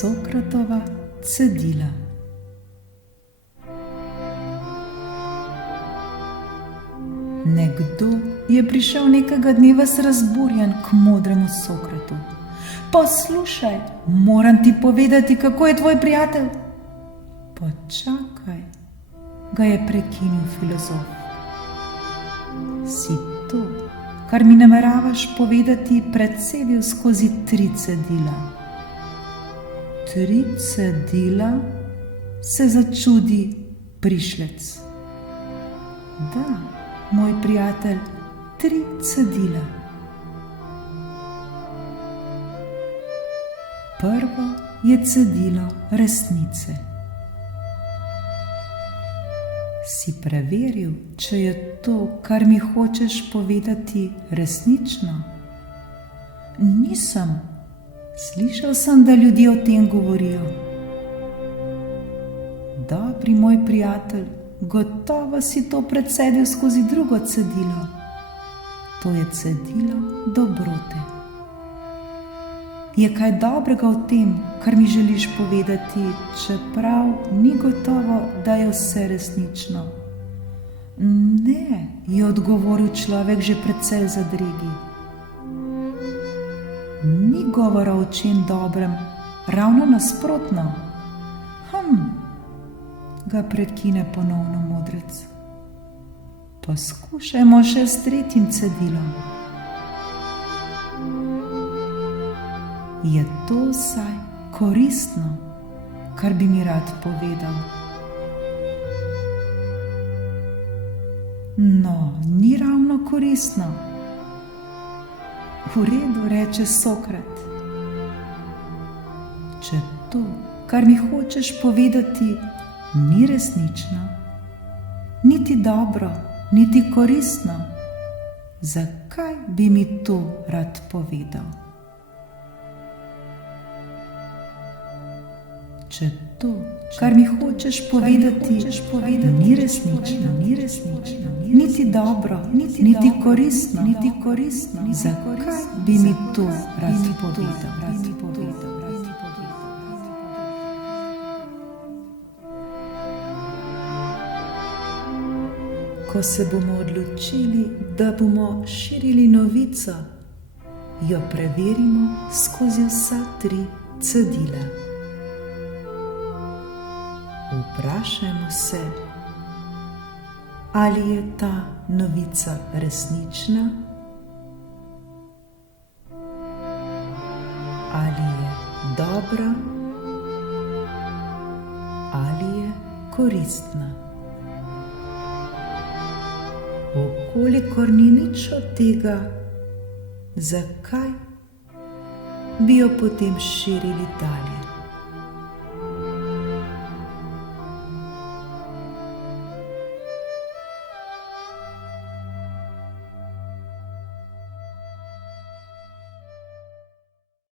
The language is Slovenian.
Sokratova cedila. Nekdo je prišel nekega dne ves razburjen k modremu Sokratu. Poslušaj, moram ti povedati, kako je tvoj prijatelj. Počakaj, ga je prekinil filozof. Si to, kar mi nameravaš povedati, precedil skozi 3 cedila. 3 cedila? Se začudi prišlec. Da, moj prijatelj, 3 cedila. Prvo je cedilo resnice. Si preveril, če je to, kar mi hočeš povedati, resnično? Nisem. Slišal sem, da ljudje o tem govorijo. Dobri moj prijatelj, gotovo si to precedil skozi drugo cedilo. To je cedilo dobrote. Je kaj dobrega v tem, kar mi želiš povedati, čeprav ni gotovo, da je vse resnično? Ne, je odgovoril človek že precej zadregi. Ni govora o čem dobrem, ravno nasprotno. Ga prekine ponovno modrec. Poskušajmo še s 3. cedilom. Je to vsaj koristno, kar bi mi rad povedal? No, ni ravno koristno. V redu, reče Sokrat. Če to, kar mi hočeš povedati, ni resnično, niti dobro, niti koristno, zakaj bi mi to rad povedal? Če to, kar mi hočeš povedati, ni resnično, niti dobro, niti koristno, zakaj bi mi to rad povedal? Ko se bomo odločili, da bomo širili novico, jo preverimo skozi vsa 3 cedila. Vprašajmo se, ali je ta novica resnična, ali je dobra, ali je koristna. Vkolikor ni nič od tega, zakaj bi jo potem širili dalje?